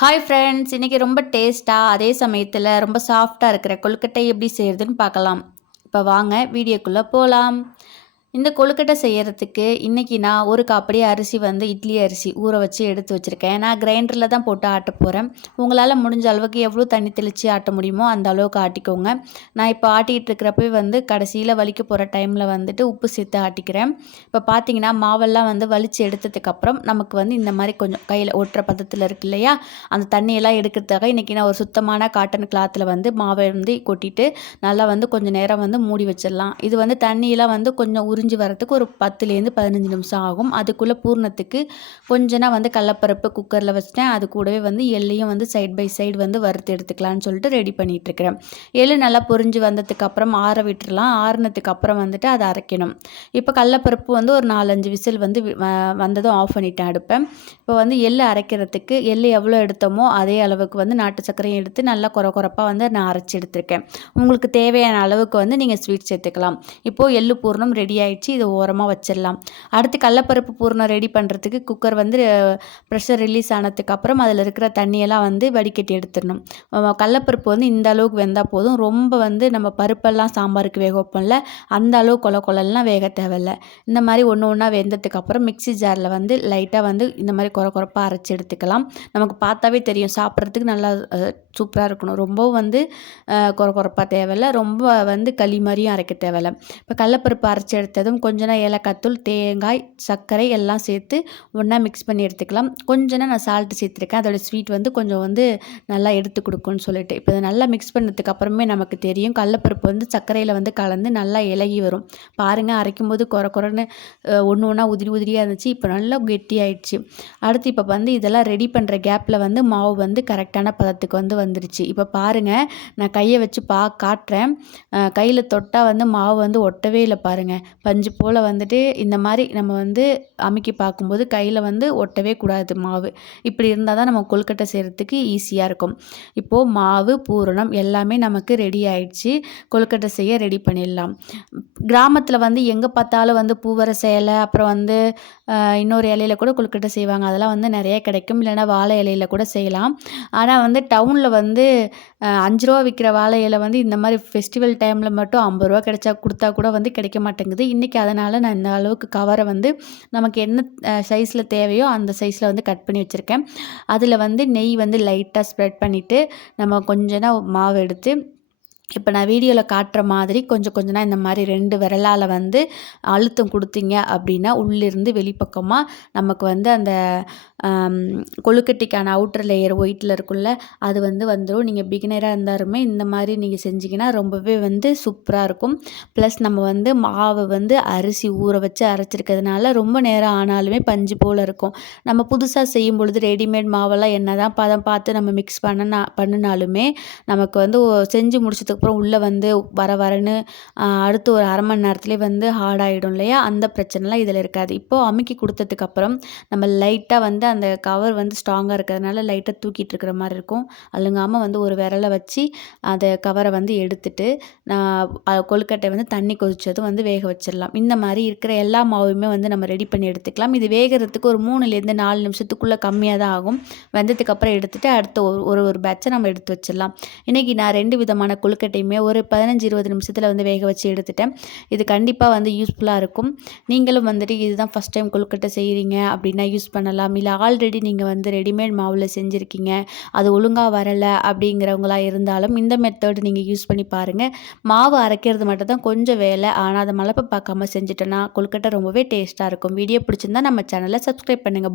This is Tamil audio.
ஹாய் ஃப்ரெண்ட்ஸ், இன்றைக்கி ரொம்ப டேஸ்ட்டாக அதே சமயத்தில் ரொம்ப சாஃப்டாக இருக்கிற கொழுக்கட்டை எப்படி செய்கிறதுன்னு பார்க்கலாம். இப்போ வாங்க வீடியோக்குள்ளே போகலாம். இந்த கொழுக்கட்டை செய்கிறதுக்கு இன்றைக்கி நான் ஒரு காப்படி அரிசி வந்து இட்லி அரிசி ஊற வச்சு எடுத்து வச்சுருக்கேன். நான் கிரைண்டரில் தான் போட்டு ஆட்ட போகிறேன். உங்களால் முடிஞ்ச அளவுக்கு எவ்வளோ தண்ணி தெளித்து ஆட்ட முடியுமோ அந்த அளவுக்கு ஆட்டிக்கோங்க. நான் இப்போ ஆட்டிகிட்டு இருக்கிறப்ப வந்து கடைசியில் வலிக்க போகிற டைமில் வந்துட்டு உப்பு சேர்த்து ஆட்டிக்கிறேன். இப்போ பார்த்தீங்கன்னா மாவெல்லாம் வந்து வலித்து எடுத்ததுக்கப்புறம் நமக்கு வந்து இந்த மாதிரி கொஞ்சம் கையில் ஒட்டுற பதத்தில் இருக்கு இல்லையா, அந்த தண்ணியெல்லாம் எடுக்கிறதுக்காக இன்றைக்கி நான் ஒரு சுத்தமான காட்டன் கிளாத்தில் வந்து மாவை வந்து கொட்டிட்டு நல்லா வந்து கொஞ்சம் நேரம் வந்து மூடி வச்சிடலாம். இது வந்து தண்ணியெல்லாம் வந்து கொஞ்சம் உறிஞ்சி வரத்துக்கு ஒரு 10லேருந்து 15 நிமிஷம் ஆகும். அதுக்குள்ளே பூர்ணத்துக்கு கொஞ்சம் நான் வந்து கடலப்பருப்பு குக்கரில் வச்சிட்டேன். அது கூடவே வந்து எள்ளையும் வந்து சைட் பை சைடு வந்து வறுத்து எடுத்துக்கலான்னு சொல்லிட்டு ரெடி பண்ணிகிட்ருக்கிறேன். எள்ளு நல்லா பொரிஞ்சு வந்ததுக்கப்புறம் ஆற விட்டுறலாம். ஆறுனதுக்கு அப்புறம் வந்துட்டு அதை அரைக்கணும். இப்போ கடலப்பருப்பு வந்து ஒரு 4-5 விசில் வந்து வந்ததும் ஆஃப் பண்ணிட்டேன் அடுப்பை. இப்போ வந்து எள்ளு அரைக்கிறதுக்கு எள்ளு எவ்வளோ எடுத்தோமோ அதே அளவுக்கு வந்து நாட்டு சர்க்கரையும் எடுத்து நல்லா கொரப்பாக வந்து நான் அரைச்சி எடுத்திருக்கேன். உங்களுக்கு தேவையான அளவுக்கு வந்து நீங்கள் ஸ்வீட் சேர்த்துக்கலாம். இப்போது எள்ளு பூர்ணம் ரெடி ஆயிடுச்சு. இதை ஓரமாக வச்சிடலாம். அடுத்து கடலப்பருப்பு பூர்ணம் ரெடி பண்ணுறதுக்கு குக்கர் வந்து ப்ரெஷர் ரிலீஸ் ஆனதுக்கப்புறம் அதில் இருக்கிற தண்ணியெல்லாம் வந்து வடிகட்டி எடுத்துடணும். கடலப்பருப்பு வந்து இந்த அளவுக்கு வெந்தால் போதும். ரொம்ப வந்து நம்ம பருப்பெல்லாம் சாம்பாருக்கு வேக வைப்போம்ல, அந்த அளவு கொலெல்லாம் வேக தேவையில்லை. இந்த மாதிரி ஒன்று ஒன்றா வெந்ததுக்கப்புறம் மிக்ஸி ஜாரில் வந்து லைட்டாக வந்து இந்த மாதிரி கொரப்பாக அரைச்சி எடுத்துக்கலாம். நமக்கு பார்த்தாவே தெரியும், சாப்பிட்றதுக்கு நல்லா சூப்பராக இருக்கணும். ரொம்பவும் வந்து கொரப்பாக தேவையில்லை, ரொம்ப வந்து களி மாதிரியும் அரைக்க தேவையில்லை. இப்போ கடலப்பருப்பு அரைச்சி எடுத்ததும் கொஞ்சம் ஏலக்காய்த்தூள், தேங்காய், சர்க்கரை எல்லாம் சேர்த்து ஒன்றா மிக்ஸ் பண்ணி எடுத்துக்கலாம். கொஞ்சம் நான் சால்ட்டு சேர்த்துருக்கேன். அதோடய ஸ்வீட் வந்து கொஞ்சம் வந்து நல்லா எடுத்து கொடுக்கும்னு சொல்லிட்டு. இப்போ இதை நல்லா மிக்ஸ் பண்ணதுக்கு அப்புறமே நமக்கு தெரியும் கடலப்பருப்பு வந்து சர்க்கரையில் வந்து கலந்து நல்லா இலகி வரும். பாருங்கள், அரைக்கும்போது கொரன்னு ஒன்று ஒன்றா உதிரியாக இருந்துச்சு. இப்போ நல்லா கெட்டியாயிடுச்சு. அடுத்து இப்போ வந்து இதெல்லாம் ரெடி பண்ணுற கேப்பில் வந்து மாவு வந்து கரெக்டான பதத்துக்கு வந்து வந்துருச்சு. இப்போ பாருங்கள், நான் கையை வச்சு காட்டுறேன். கையில் தொட்டால் வந்து மாவு வந்து ஒட்டவே இல்லை பாருங்கள். பஞ்சு போல் வந்துட்டு இந்த மாதிரி நம்ம வந்து அமுக்கி பார்க்கும்போது கையில் வந்து ஒட்டவே கூடாது மாவு. இப்படி இருந்தால் தான் நம்ம கொழுக்கட்டை செய்கிறதுக்கு ஈஸியாக இருக்கும். இப்போது மாவு பூரணம் எல்லாமே நமக்கு ரெடி ஆயிடுச்சு. கொழுக்கட்டை செய்ய ரெடி பண்ணிடலாம். கிராமத்தில் வந்து எங்கே பார்த்தாலும் வந்து பூவரச இலை, அப்புறம் வந்து இன்னொரு இலையில கூட கொழுக்கட்டை செய்வாங்க. அதெல்லாம் வந்து நிறைய கிடைக்கும். இல்லைனா வாழை இலையில கூட செய்யலாம். ஆனால் வந்து டவுனில் வந்து 5 ரூபா விற்கிற வாழை இலை வந்து இந்த மாதிரி ஃபெஸ்டிவல் டைமில் மட்டும் 50 ரூபா கொடுத்தா கூட வந்து கிடைக்க மாட்டேங்குது. இன்றைக்கி அதனால் நான் இந்த அளவுக்கு கவரை வந்து நமக்கு என்ன சைஸில் தேவையோ அந்த சைஸில் வந்து கட் பண்ணி வச்சுருக்கேன். அதில் வந்து நெய் வந்து லைட்டாக ஸ்ப்ரெட் பண்ணிவிட்டு நம்ம கொஞ்சம் மாவு எடுத்து இப்போ நான் வீடியோவில் காட்டுற மாதிரி கொஞ்சம் இந்த மாதிரி 2 விரலால் வந்து அழுத்தம் கொடுத்தீங்க அப்படின்னா உள்ளிருந்து வெளிப்பக்கமாக நமக்கு வந்து அந்த கொழுக்கட்டைக்கான அவுட்டர் லேயர் ஒயிட்டில் இருக்குல்ல, அது வந்து வந்துடும். நீங்கள் பிகினராக இருந்தாலுமே இந்த மாதிரி நீங்கள் செஞ்சிங்கன்னா ரொம்பவே வந்து சூப்பராக இருக்கும். ப்ளஸ் நம்ம வந்து மாவு வந்து அரிசி ஊற வச்சு அரைச்சிருக்கிறதுனால ரொம்ப நேரம் ஆனாலுமே பஞ்சு போல் இருக்கும். நம்ம புதுசாக செய்யும் பொழுது ரெடிமேட் மாவெல்லாம் என்ன தான் பதம் பார்த்து நம்ம மிக்ஸ் பண்ணினாலுமே நமக்கு வந்து செஞ்சு முடிச்சதுக்கப்புறம் உள்ளே வந்து வரன்னு அடுத்து ஒரு அரை மணி நேரத்துலேயே வந்து ஹார்டாகிடும் இல்லையா, அந்த பிரச்சனைலாம் இதில் இருக்காது. இப்போது அமுக்கி கொடுத்ததுக்கப்புறம் நம்ம லைட்டாக வந்து அந்த கவர் வந்து ஸ்ட்ராங்காக இருக்கிறதுனால லைட்டாக தூக்கிட்டு இருக்கிற மாதிரி இருக்கும். அழுங்காமல் வந்து ஒரு விரலை வச்சு அதை கவரை வந்து எடுத்துட்டு கொழுக்கட்டை வந்து தண்ணி கொதிச்சதும் வந்து வேக வச்சிடலாம். இந்த மாதிரி இருக்கிற எல்லா மாவுமே வந்து நம்ம ரெடி பண்ணி எடுத்துக்கலாம். இது வேகிறதுக்கு ஒரு 3லேருந்து 4 நிமிஷத்துக்குள்ளே கம்மியாக தான் ஆகும். வெந்ததுக்கப்புறம் எடுத்துகிட்டு அடுத்த ஒரு பேட்சை நம்ம எடுத்து வச்சிடலாம். இன்றைக்கி நான் 2 விதமான கொழுக்கட்டையுமே ஒரு 15-20 நிமிஷத்தில் வந்து வேக வச்சு எடுத்துட்டேன். இது கண்டிப்பாக வந்து யூஸ்ஃபுல்லாக இருக்கும். நீங்களும் வந்துட்டு இதுதான் ஃபஸ்ட் டைம் கொழுக்கட்டை செய்கிறீங்க அப்படின்னா யூஸ் பண்ணலாம். இல்லை ஆல்ரெடி நீங்கள் வந்து ரெடிமேட் மாவில் செஞ்சுருக்கீங்க, அது ஒழுங்காக வரலை அப்படிங்கிறவங்களா இருந்தாலும் இந்த மெத்தட் நீங்கள் யூஸ் பண்ணி பாருங்கள். மாவு அரைக்கிறது மட்டும் தான் கொஞ்சம் வேலை. ஆனால் அதை மலப்பை பார்க்காம செஞ்சுட்டோன்னா கொழுக்கட்டை ரொம்பவே டேஸ்ட்டாக இருக்கும். வீடியோ பிடிச்சிருந்தா நம்ம சேனலை சப்ஸ்கிரைப் பண்ணுங்கள்.